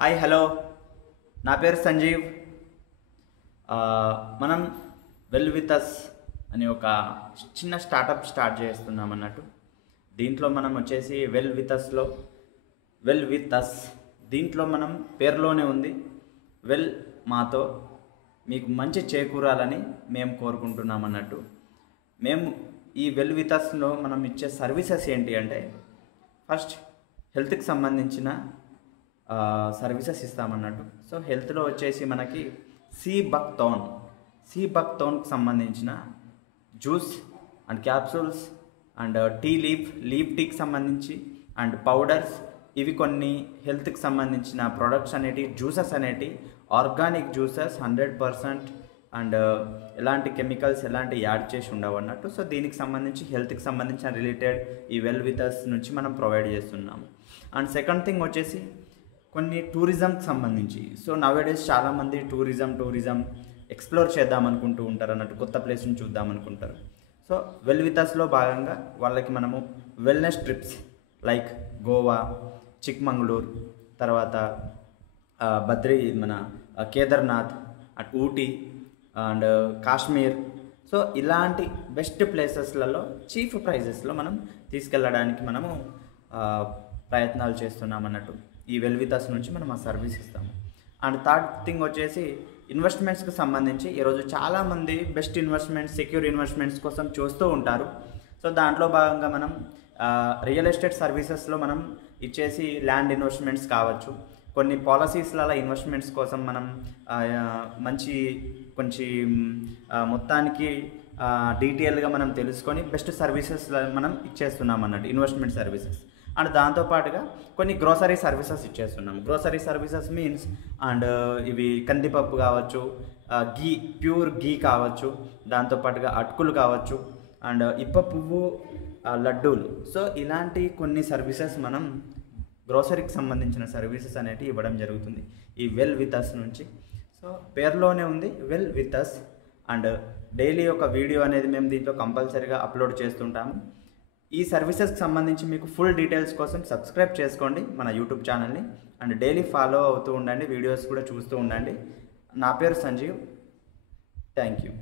Hi hello, నా పేరు సంజీవ్. మనం వెల్ విత్ అస్ అని ఒక చిన్న స్టార్టప్ స్టార్ట్ చేస్తున్నాం అన్నట్టు. దీంట్లో మనం వచ్చేసి వెల్ విత్ అస్ దీంట్లో మనం పేరులోనే ఉంది వెల్, మాతో మీకు మంచి చేకూరాలని మేము కోరుకుంటున్నాం అన్నట్టు. మేము ఈ వెల్ విత్ అస్లో మనం ఇచ్చే సర్వీసెస్ ఏంటి అంటే, ఫస్ట్ హెల్త్కి సంబంధించిన సర్వీసెస్ ఇస్తామన్నట్టు. సో హెల్త్లో వచ్చేసి మనకి సీ బక్ థోన్కి సంబంధించిన juice and capsules and leaf టీకి సంబంధించి అండ్ పౌడర్స్, ఇవి కొన్ని హెల్త్కి సంబంధించిన ప్రొడక్ట్స్ అనేటివి, జ్యూసెస్ అనేటివి ఆర్గానిక్ జ్యూసెస్ 100% అండ్ ఎలాంటి కెమికల్స్ ఎలాంటి యాడ్ చేసి ఉండవు అన్నట్టు. సో దీనికి సంబంధించి హెల్త్కి సంబంధించిన రిలేటెడ్ ఈ వెల్ విత్ అస్ నుంచి మనం ప్రొవైడ్ చేస్తున్నాము. అండ్ సెకండ్ థింగ్ వచ్చేసి కొన్ని టూరిజంకి సంబంధించి. సో నవేడేస్ చాలామంది టూరిజం ఎక్స్ప్లోర్ చేద్దాం అనుకుంటూ ఉంటారు అన్నట్టు, కొత్త ప్లేస్ని చూద్దాం అనుకుంటారు. సో వెల్ విత్ అస్లో భాగంగా వాళ్ళకి మనము wellness trips like Goa, Chikmagalur, తర్వాత మన Kedarnath, at Ooty and Kashmir, so ఇలాంటి బెస్ట్ ప్లేసెస్లలో చీఫ్ ప్రైజెస్లో మనం తీసుకెళ్ళడానికి మనము ప్రయత్నాలు చేస్తున్నాం అన్నట్టు. ఈ వెల్ విత్ అస్ నుంచి మనం ఆ సర్వీస్ ఇస్తాము. అండ్ థర్డ్ థింగ్ వచ్చేసి ఇన్వెస్ట్మెంట్స్కి సంబంధించి. ఈరోజు చాలామంది బెస్ట్ ఇన్వెస్ట్మెంట్స్, సెక్యూర్ ఇన్వెస్ట్మెంట్స్ కోసం చూస్తూ ఉంటారు. సో దాంట్లో భాగంగా మనం రియల్ ఎస్టేట్ సర్వీసెస్లో మనం ఇచ్చేసి ల్యాండ్ ఇన్వెస్ట్మెంట్స్ కావచ్చు, కొన్ని పాలసీస్లలో ఇన్వెస్ట్మెంట్స్ కోసం మనం కొంచెం మొత్తానికి డీటెయిల్గా మనం తెలుసుకొని బెస్ట్ సర్వీసెస్ మనం ఇచ్చేస్తున్నాం అన్నట్టు, ఇన్వెస్ట్మెంట్ సర్వీసెస్. అండ్ దాంతోపాటుగా కొన్ని గ్రోసరీ సర్వీసెస్ ఇచ్చేస్తున్నాం. గ్రోసరీ సర్వీసెస్ మీన్స్ అండ్ ఇవి కందిపప్పు కావచ్చు, ప్యూర్ గీ కావచ్చు, దాంతోపాటుగా అటుకులు కావచ్చు, అండ్ ఇప్ప పువ్వు లడ్డూలు. సో ఇలాంటి కొన్ని సర్వీసెస్ మనం గ్రోసరీకి సంబంధించిన సర్వీసెస్ అనేటివి ఇవ్వడం జరుగుతుంది ఈ వెల్ విత్ అస్ నుంచి. సో పేరులోనే ఉంది well with us. And daily ఒక వీడియో అనేది మేము దీంట్లో కంపల్సరీగా అప్లోడ్ చేస్తుంటాము. ఈ సర్వీసెస్కి సంబంధించి మీకు ఫుల్ డీటెయిల్స్ కోసం సబ్స్క్రైబ్ చేసుకోండి మన యూట్యూబ్ ఛానల్ని. అండ్ డైలీ ఫాలో అవుతూ ఉండండి, వీడియోస్ కూడా చూస్తూ ఉండండి. నా పేరు సంజీవ్. Thank you.